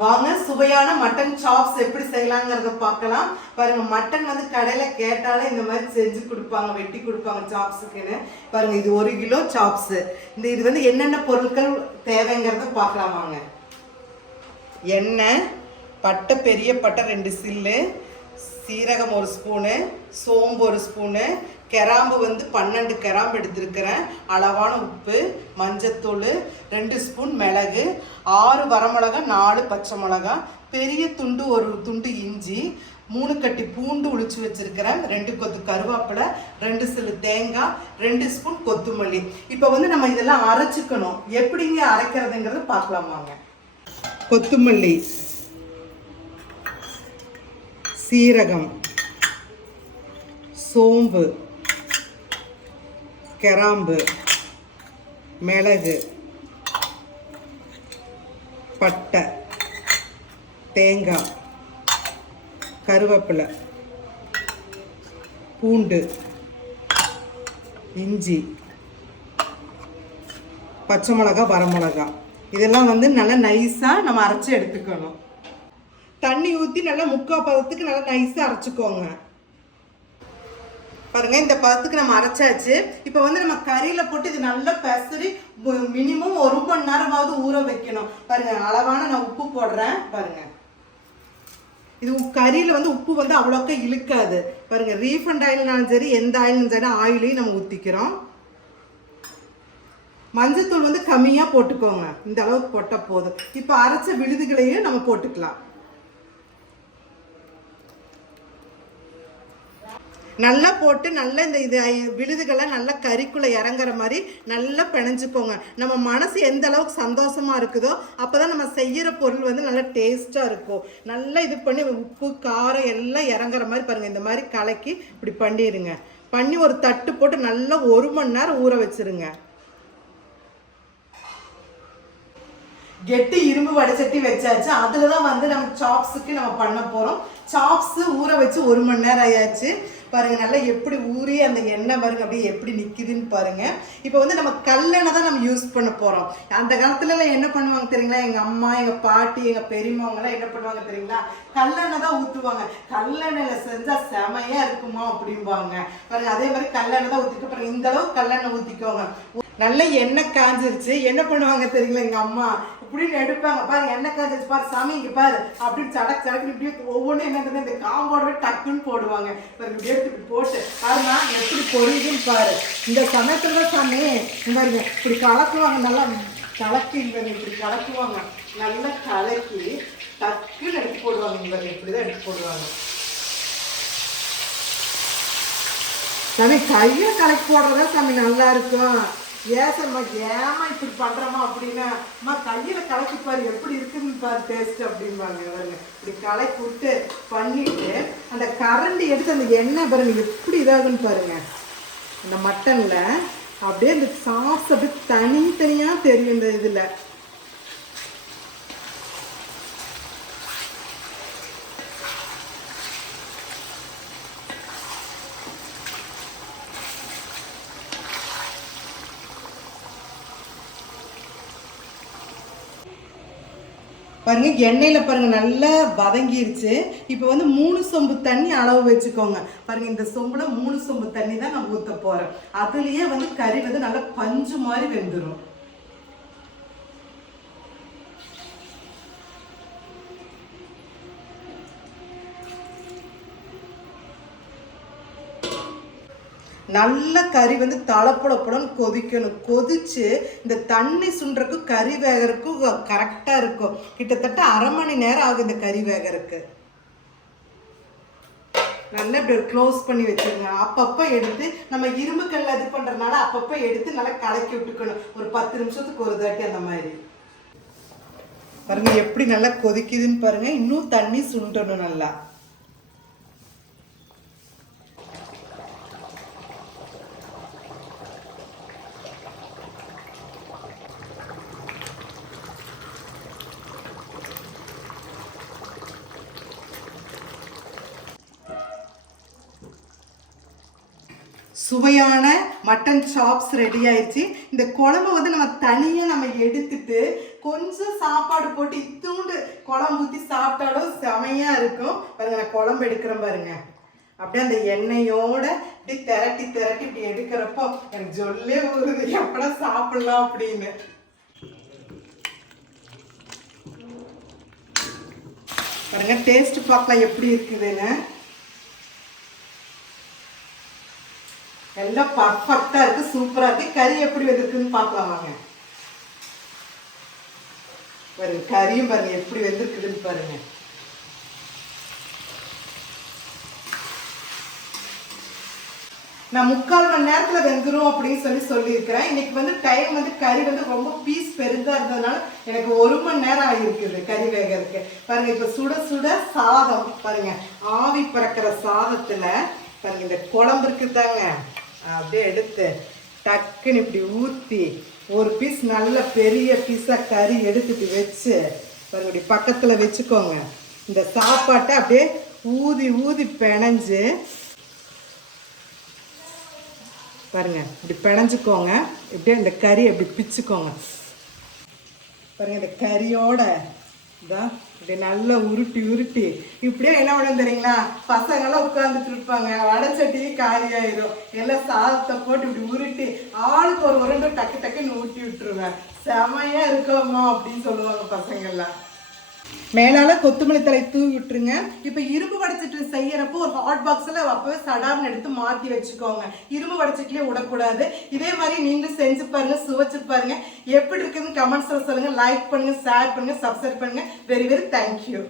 வாங்க சுவையான mutton chops எப்படி செய்யலாங்கிறத பார்க்கலாம். பாருங்க, மட்டன் வந்து கடையில் கேட்டாலே இந்த மாதிரி செஞ்சு கொடுப்பாங்க, வெட்டி கொடுப்பாங்க சாப்ஸுக்குன்னு. பாருங்க, இது 1 கிலோ சாப்ஸு. இது வந்து என்னென்ன பொருட்கள் தேவைங்கிறத பார்க்கலாம் வாங்க. எண்ணெய், பட்டை, பெரிய பட்டை 2 சில்லு, சீரகம் 1 ஸ்பூனு, சோம்பு 1 ஸ்பூனு, கிராம்பு வந்து 12 கிராம்பு எடுத்துருக்கிறேன், அளவான உப்பு, மஞ்சத்தூள் 2 ஸ்பூன், மிளகு, 6 வரமிளகா, 4 பச்சை மிளகா, பெரிய துண்டு 1 துண்டு இஞ்சி, 3 கட்டி பூண்டு உளிச்சு வச்சிருக்கிறேன், 2 கொத்து கருவேப்பிலை, 2 சில்லு தேங்காய், 2 ஸ்பூன் கொத்தமல்லி. இப்போ வந்து நம்ம இதெல்லாம் அரைச்சிக்கணும். எப்படிங்க அரைக்கிறதுங்கிறத பார்க்கலாமாங்க. கொத்தமல்லி, சீரகம், சோம்பு, கிராம்பு, மிளகு, பட்டை, தேங்காய், கருவேப்பிலை, பூண்டு, இஞ்சி, பச்சை மிளகா, வரமிளகா, இதெல்லாம் வந்து நல்லா நைஸாக நம்ம அரைச்சி எடுத்துக்கணும். தண்ணி ஊற்றி நல்லா 3/4 பதத்துக்கு நல்லா நைஸாக அரைச்சிக்கோங்க. பாருங்க, இந்த பதத்துக்கு நம்ம அரைச்சாச்சு. இப்போ வந்து நம்ம கறியில் போட்டு இது நல்லா பெசரி மினிமம் 1 மணி நேரமாவது ஊற வைக்கணும். பாருங்க, அளவான நான் உப்பு போடுறேன். பாருங்க, இது கறியில் வந்து உப்பு வந்து அவ்வளோக்கா இழுக்காது. பாருங்க, ரீஃபண்ட் ஆயில்னாலும் சரி, எந்த ஆயிலும் சரி, ஆயிலையும் நம்ம ஊற்றிக்கிறோம். மஞ்சத்தூள் வந்து கம்மியாக போட்டுக்கோங்க, இந்த அளவுக்கு போட்டால் போதும். இப்போ அரைச்ச விழுதுகளையும் நம்ம போட்டுக்கலாம். நல்லா போட்டு நல்லா இந்த விழுதுகளை நல்லா கறிக்குள்ளே இறங்குற மாதிரி நல்லா பிணைஞ்சுக்கோங்க. நம்ம மனசு எந்த அளவுக்கு சந்தோஷமாக இருக்குதோ அப்போ தான் நம்ம செய்கிற பொருள் வந்து நல்லா டேஸ்ட்டாக இருக்கும். நல்லா இது பண்ணி உப்பு காரம் எல்லாம் இறங்குற மாதிரி பாருங்கள், இந்த மாதிரி கலக்கி இப்படி பண்ணிடுங்க. பண்ணி ஒரு தட்டு போட்டு நல்லா 1 மணி நேரம் ஊற வச்சுருங்க. கெட்டி இரும்பு வடைச்சட்டி வச்சாச்சு. அதில் தான் வந்து நம்ம சாப்ஸுக்கு நம்ம பண்ண போகிறோம். சாப்ஸு ஊற வச்சு 1 மணி நேரம் ஆயாச்சு. பாருங்கள், நல்லா எப்படி ஊறி அந்த எண்ணெய் பாருங்க அப்படியே எப்படி நிற்கிதுன்னு பாருங்கள். இப்போ வந்து நம்ம கல்லெண்ணெய் தான் நம்ம யூஸ் பண்ண போகிறோம். அந்த காலத்துலலாம் என்ன பண்ணுவாங்க தெரியுங்களா, எங்கள் அம்மா, எங்கள் பாட்டி, எங்கள் பெரியம்மாவங்களாம் என்ன பண்ணுவாங்க தெரியுங்களா, கல்லெண்ணெய் தான் ஊற்றுவாங்க. கல்லெண்ணெயில் செஞ்சால் செமையாக இருக்குமா அப்படிம்பாங்க. பாருங்கள், அதே மாதிரி கல்லெண்ணெய் தான் ஊற்றிட்டு பாருங்கள், இந்த அளவுக்கு கல்லெண்ணெய் ஊற்றிக்கோங்க. நல்ல எண்ணெய் காஞ்சிருச்சு. என்ன பண்ணுவாங்க தெரியுங்களா, எங்கள் அம்மா இப்படின்னு எடுப்பாங்க. பாரு, எண்ணெய் காஞ்சிருச்சு பாரு சாமி, இங்கே பாரு அப்படின்னு சடக்கு சடக்கு இப்படியே ஒவ்வொன்றும் என்னது இந்த காம்போடவே டக்குன்னு போடுவாங்க. பாருங்க, இப்படி எடுத்து போட்டு பாருங்க எப்படி பொரியுதுன்னு பாரு. இந்த சமயத்துல தான் சாமி பாருங்க இப்படி கலக்குவாங்க, நல்லா கலக்கி இப்படி கலக்குவாங்க, நல்லா கலக்கி டக்குன்னு எடுத்து போடுவாங்க. பாருங்க, இப்படிதான் எடுத்து போடுவாங்க. சாமி கையில் கலக்கி போடுறதா சாமி நல்லா இருக்கும். ஏசம்மா ஏமா இப்படி பண்ணுறோமா அப்படின்னா, அம்மா கையில் கலக்கி பாரு எப்படி இருக்குதுன்னு பாரு டேஸ்ட் அப்படிம்பாங்க. பாருங்க, இப்படி கலக்கி விட்டு பண்ணிட்டு அந்த கரண்டி எடுத்து அந்த எண்ணெய் பாருங்க எப்படி இதாகுன்னு பாருங்க. அந்த மட்டனில் அப்படியே அந்த சாஸ் அப்படியே தனித்தனியாக தெரியும் இந்த இதில். பாருங்க, எண்ணெயில் பாருங்க நல்லா வதங்கிருச்சு. இப்போ வந்து 3 சொம்பு தண்ணி அளவு வச்சுக்கோங்க. பாருங்க, இந்த சொம்புல 3 சொம்பு தண்ணி தான் நான் ஊற்ற போறேன். அதுலயே வந்து கறி வந்து நல்லா பஞ்சு மாதிரி வெந்துடும். நல்ல கறி வந்து தளப்புடப்புடன்னு கொதிக்கணும். கொதிச்சு இந்த தண்ணி சுண்டுறக்கு கறி வேகறதுக்கும் கரெக்டாக இருக்கும். கிட்டத்தட்ட 1/2 மணி நேரம் ஆகும் இந்த கறி வேகறதுக்கு. நல்லா இப்படி க்ளோஸ் பண்ணி வச்சுருங்க. அப்பப்போ எடுத்து நம்ம இரும்பு கல்ல இது பண்ணுறதுனால அப்பப்போ எடுத்து நல்லா கலக்கி விட்டுக்கணும். ஒரு 10 நிமிஷத்துக்கு ஒரு தாட்டி அந்த மாதிரி. பாருங்க எப்படி நல்லா கொதிக்குதுன்னு பாருங்க. இன்னும் தண்ணி சுண்டணும் நல்லா. சுவையான மட்டன் சாப்ஸ் ரெடி ஆயிடுச்சு. இந்த குழம்பு வந்து நம்ம தனியாக நம்ம எடுத்துட்டு கொஞ்சம் சாப்பாடு போட்டு இத்தூண்டு குழம்பு ஊற்றி சாப்பிட்டாலும் செமையா இருக்கும் பாருங்க. நான் குழம்பு எடுக்கிறேன் பாருங்க. அப்படியே அந்த எண்ணெயோட இப்படி திரட்டி திரட்டி இப்படி எடுக்கிறப்போ எனக்கு சொல்லே ஊறுது எப்படா சாப்பிடலாம் அப்படின்னு. பாருங்க டேஸ்ட் பார்க்கலாம் எப்படி இருக்குதுன்னு. எல்லாம் பர்ஃபெக்டா இருக்கு, சூப்பரா இருக்கு. கறி எப்படி வெந்திருக்குன்னு பார்க்கலாம் வாங்க. பாருங்க கறியும் பாருங்க எப்படி வெந்திருக்குதுன்னு பாருங்க. நான் 3/4 மணி நேரத்துல வெந்துரும் அப்படின்னு சொல்லியிருக்கிறேன். இன்னைக்கு வந்து டைம் வந்து கறி வந்து ரொம்ப பீஸ் பெருந்தா இருந்ததுனால எனக்கு 1 மணி நேரம் ஆகிருக்குது கறி வேகிறதுக்கு. பாருங்க இப்ப சுட சுட சாதம் பாருங்க, ஆவி பறக்கிற சாதத்துல பாருங்க இந்த குழம்பு இருக்குதாங்க, அப்படியே எடுத்து டக்குன்னு இப்படி ஊற்றி ஒரு பீஸ் நல்ல பெரிய பீஸா கறி எடுத்துட்டு வச்சு பாருங்க இப்படி பக்கத்துல வச்சுக்கோங்க. இந்த சாப்பாட்டை அப்படியே ஊதி ஊதி பிணைஞ்சு பாருங்க இப்படி பிணைஞ்சுக்கோங்க. இப்படியே இந்த கறி அப்படி பிச்சுக்கோங்க. பாருங்க இந்த கறியோட இதான் இப்படி நல்லா உருட்டி உருட்டி இப்படியே என்ன பண்ண தெரியுங்களா, பசங்கெல்லாம் உட்காந்துட்டு இருப்பாங்க, வடச்சட்டியே காலியாயிரும். எல்லாம் சாதத்தை போட்டு இப்படி உருட்டி ஆளுக்கு ஒரு உருண்டை டக்கு டக்குன்னு ஊட்டி விட்டுருவேன். செமையா இருக்கோமா அப்படின்னு சொல்லுவாங்க பசங்கள்லாம். மேலால கொத்தமல்லி தழை தூவி விட்டுருங்க. இப்போ இரும்பு வடைச்சட்டு செய்யறப்போ ஒரு ஹாட் பாக்ஸில் அப்பவே சடார்னு எடுத்து மாற்றி வச்சுக்கோங்க. இரும்பு வடைச்சட்டிலே விடக்கூடாது. இதே மாதிரி நீங்களும் செஞ்சு பாருங்க, சுவைச்சு பாருங்க. எப்படி இருக்குதுன்னு கமெண்ட்ஸில் சொல்லுங்க. லைக் பண்ணுங்க, ஷேர் பண்ணுங்க, சப்ஸ்கிரைப் பண்ணுங்க. Very very thank you.